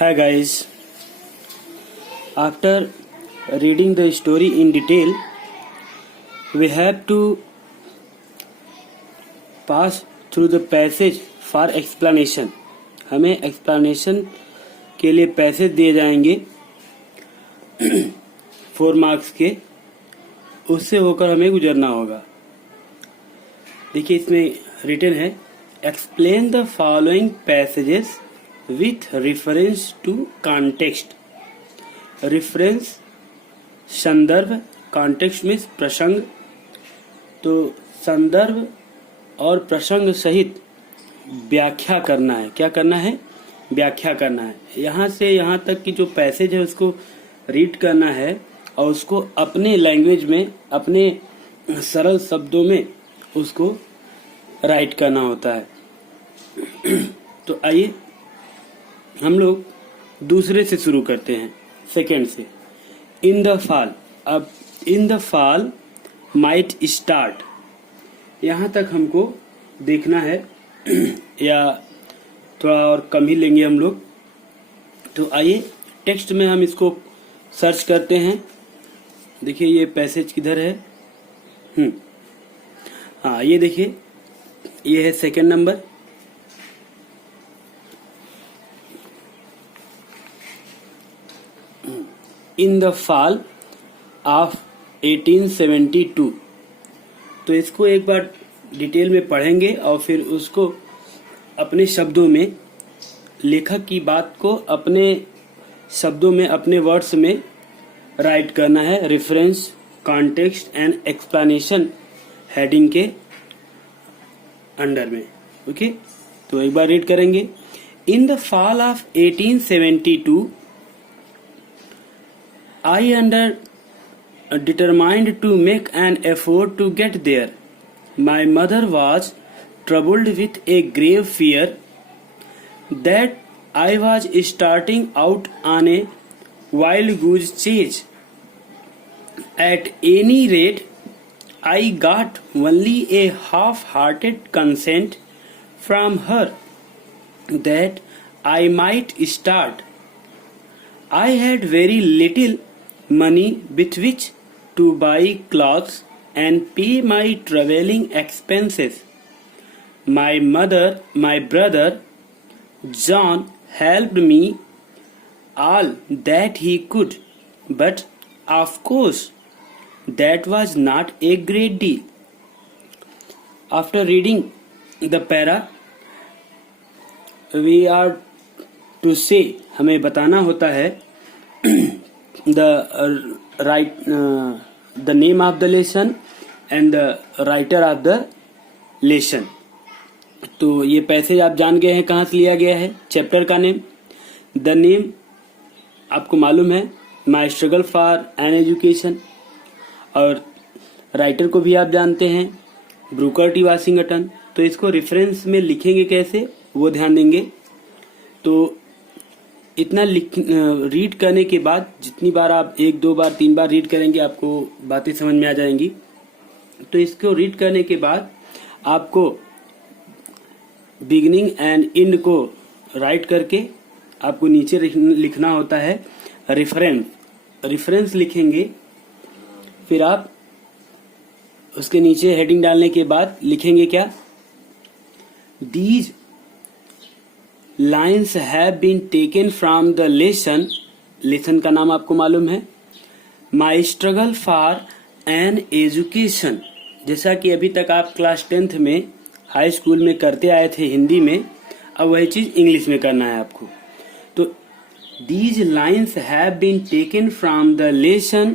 Hi guys, after reading the story in detail, we have to pass through the passage for explanation. हमें explanation के लिए passage दिए जाएंगे 4 marks के, उससे होकर हमें गुजरना होगा। देखिए इसमें रिटन है, explain the following passages with reference to context. Reference संदर्भ, कॉन्टेक्स्ट में प्रसंग, तो संदर्भ और प्रसंग सहित व्याख्या करना है। क्या करना है? व्याख्या करना है। यहाँ से यहाँ तक की जो पैसेज है उसको रीड करना है और उसको अपने लैंग्वेज में, अपने सरल शब्दों में उसको राइट करना होता है। तो आइए हम लोग दूसरे से शुरू करते हैं, सेकेंड से। इन द फॉल, अब इन द फॉल माइट स्टार्ट, यहाँ तक हमको देखना है या थोड़ा और कम ही लेंगे हम लोग। तो आइए टेक्स्ट में हम इसको सर्च करते हैं। देखिए ये पैसेज किधर है? हाँ ये देखिए, ये है second number. In the fall of 1872। तो इसको एक बार डिटेल में पढ़ेंगे और फिर उसको अपने शब्दों में, लेखक की बात को अपने शब्दों में, अपने वर्ड्स में राइट करना है। Reference, context and explanation heading के अंडर में। ओके, तो एक बार रीड करेंगे। इन the fall of 1872 I determined to make an effort to get there. My mother was troubled with a grave fear that I was starting out on a wild goose chase. At any rate, I got only a half-hearted consent from her that I might start. I had very little money with which to buy clothes and pay my traveling expenses. My brother John helped me all that he could, but of course that was not a great deal. After reading the para, we are to say, हमें बताना होता है the name of the lesson and the writer of the lesson. तो ये passage आप जान गए हैं कहाँ से लिया गया है। चैप्टर का नेम, द नेम आपको मालूम है, माई स्ट्रगल फॉर एन एजुकेशन, और राइटर को भी आप जानते हैं, ब्रूकर टी वाशिंगटन। तो इसको रेफरेंस में लिखेंगे कैसे, वो ध्यान देंगे। तो इतना रीड करने के बाद, जितनी बार आप 1, 2 बार, 3 बार रीड करेंगे, आपको बातें समझ में आ जाएंगी। तो इसको रीड करने के बाद आपको बिगिनिंग एंड एंड को राइट करके आपको नीचे लिखना होता है रेफरेंस। रेफरेंस लिखेंगे, फिर आप उसके नीचे हेडिंग डालने के बाद लिखेंगे क्या, these lines have been taken from the lesson. lesson का नाम आपको मालूम है, My struggle for an education। जैसा कि अभी तक आप क्लास 10th में, हाई स्कूल में करते आए थे हिंदी में, अब वही चीज इंग्लिश में करना है आपको। तो these lines have been taken from the lesson।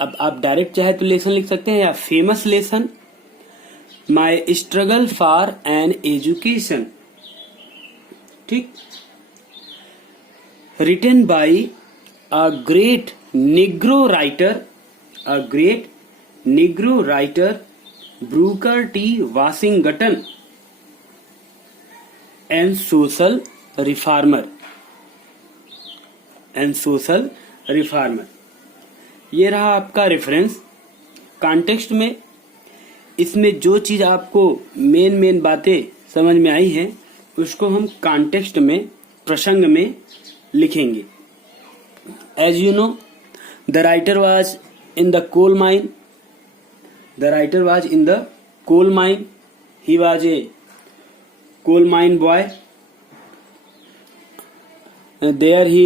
अब आप डायरेक्ट चाहे तो लेसन लिख सकते हैं या famous lesson, My struggle for an education। ठीक, written by a great negro writer Booker T Washington and social reformer. ये रहा आपका रेफरेंस। कॉन्टेक्स्ट में इसमें जो चीज आपको मेन बातें समझ में आई हैं उसको हम कॉन्टेक्स्ट में प्रसंग में लिखेंगे। As you know, the writer was in the coal mine, the writer was in the coal mine, he was a coal mine boy. There he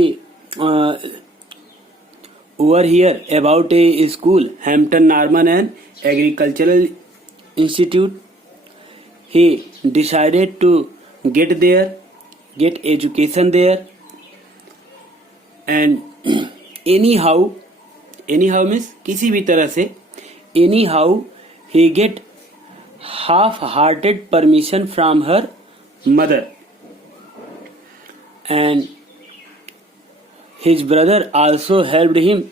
over here about a school, Hampton Norman and Agricultural Institute. He decided to get there, get education there, and anyhow means किसी भी तरह से, anyhow he get half-hearted permission from her mother, and his brother also helped him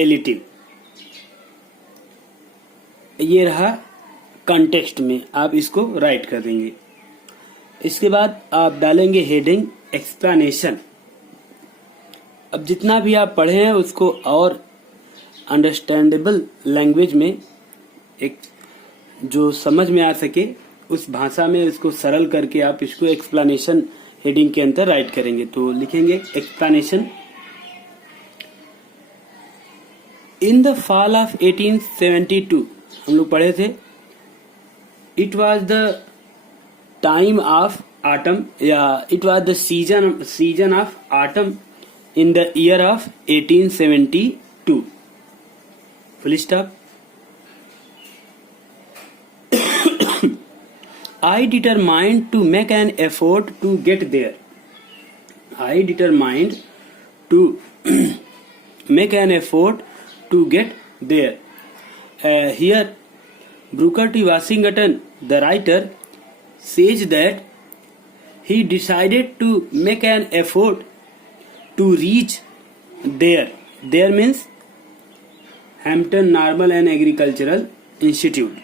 a little. ये रहा context में, आप इसको right कर देंगे। इसके बाद आप डालेंगे हेडिंग एक्सप्लेनेशन। अब जितना भी आप पढ़े हैं उसको और अंडरस्टैंडेबल लैंग्वेज में, एक जो समझ में आ सके उस भाषा में इसको सरल करके आप इसको एक्सप्लेनेशन हेडिंग के अंदर राइट करेंगे। तो लिखेंगे explanation. In the fall of 1872, हम लोग पढ़े थे, it was the time of autumn, या it was the season of autumn in the year of 1872, full stop. I determined to make an effort to get there. I determined to make an effort to get there. Here, Booker T. Washington, the writer, says that he decided to make an effort to reach there. There means Hampton Normal and Agricultural Institute.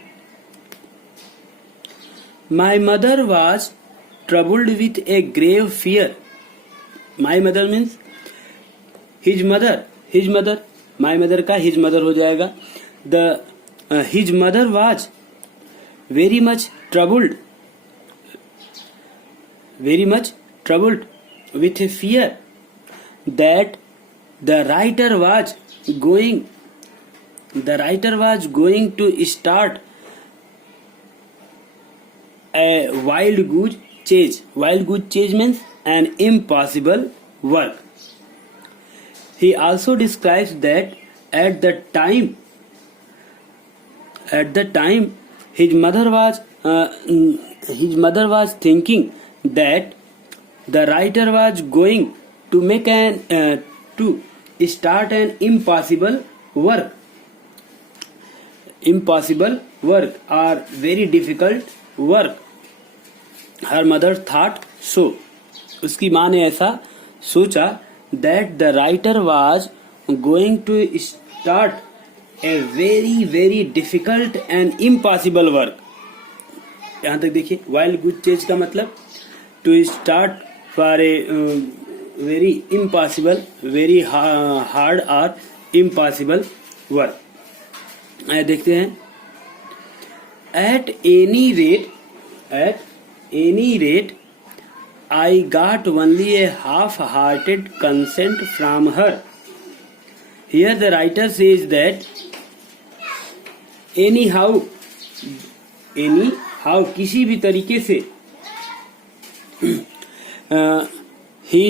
My mother was troubled with a grave fear. My mother means his mother. My mother का his mother हो जाएगा। His mother was very much troubled with a fear that the writer was going to start a wild goose chase. Wild goose chase means an impossible work. He also describes that at the time his mother was thinking that the writer was going to make to start an impossible work or very difficult work. Her mother thought so. उसकी माँ ने ऐसा सोचा that the writer was going to start a very very difficult and impossible work. यहाँ तक देखिए, wild goose chase का मतलब to start for a very impossible, very hard or impossible work. देखते हैं। At any rate, I got only a half-hearted consent from her. Here the writer says that anyhow किसी भी तरीके से he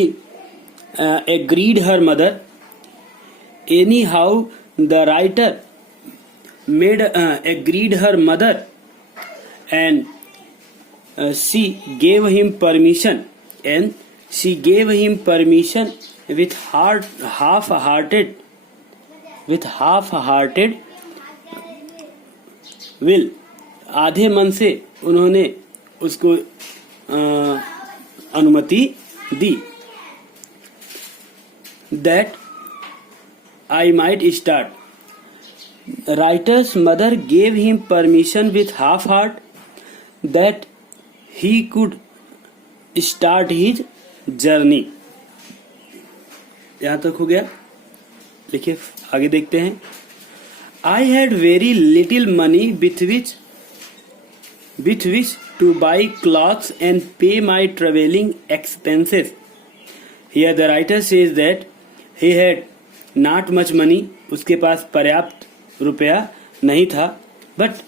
agreed her mother. Anyhow the writer agreed her mother, and she gave him permission with half-hearted will. आधे मन से उन्होंने उसको अनुमति दी। That I might start. Writer's mother gave him permission with half heart that he could start his journey. यहां तक हो गया। लिखिए, आगे देखते हैं। I had very little money with which to buy clothes and pay my traveling expenses. Here the writer says that he had not much money, उसके पास पर्याप्त रुपया नहीं था, but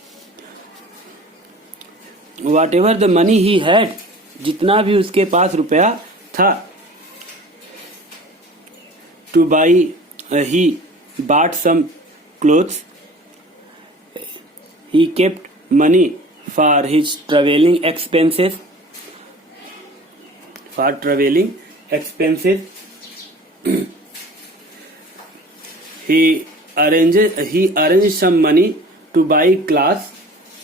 whatever the money he had, जितना भी उसके पास रुपया था, to buy, he bought some clothes, he kept money for his traveling expenses, he arranged some money to buy clothes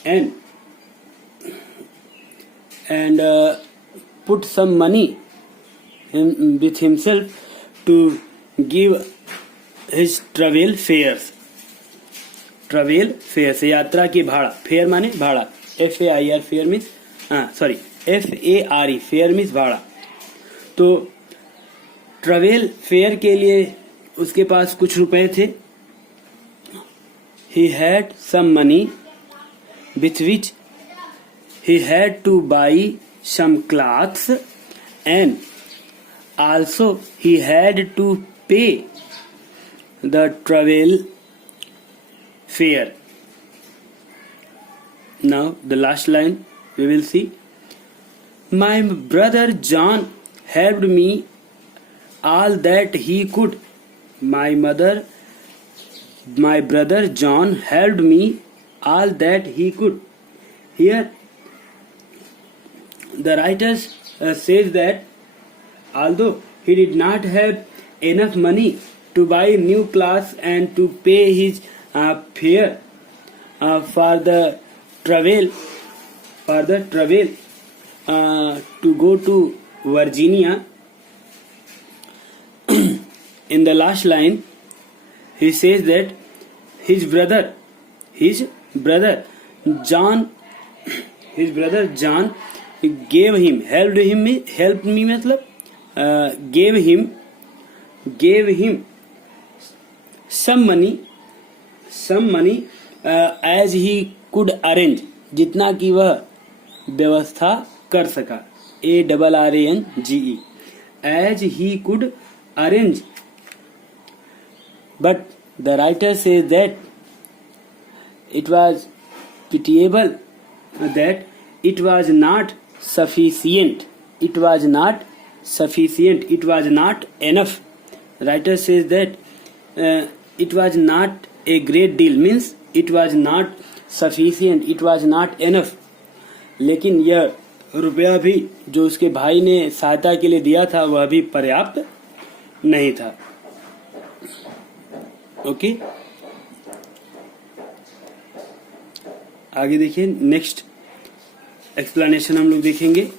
and put some money with himself to give his travel fares. यात्रा की भाड़ा, fair माने भाड़ा, FAIR fair means FARE fair means भाड़ा. तो travel fair के लिए उसके पास कुछ रुपए थे. He had some money with which he had to buy some clothes and also he had to pay the travel fare. Now the last line we will see. My brother John helped me all that he could. My brother John helped me all that he could. Here the writer says that although he did not have enough money to buy new clothes and to pay his fare for the travel to go to Virginia, in the last line he says that his brother John gave him, helped me मतलब gave him some money as he could arrange, जितना कि वह व्यवस्था कर सका. ARRANGE, as he could arrange. But the writer says that it was pitiable that it was not sufficient. It was not enough. The writer says that it was not a great deal, means it was not sufficient, it was not enough. लेकिन यह रुपया भी जो उसके भाई ने सहायता के लिए दिया था वह भी पर्याप्त नहीं था. ओके, आगे देखिए. नेक्स्ट एक्सप्लेनेशन हम लोग देखेंगे.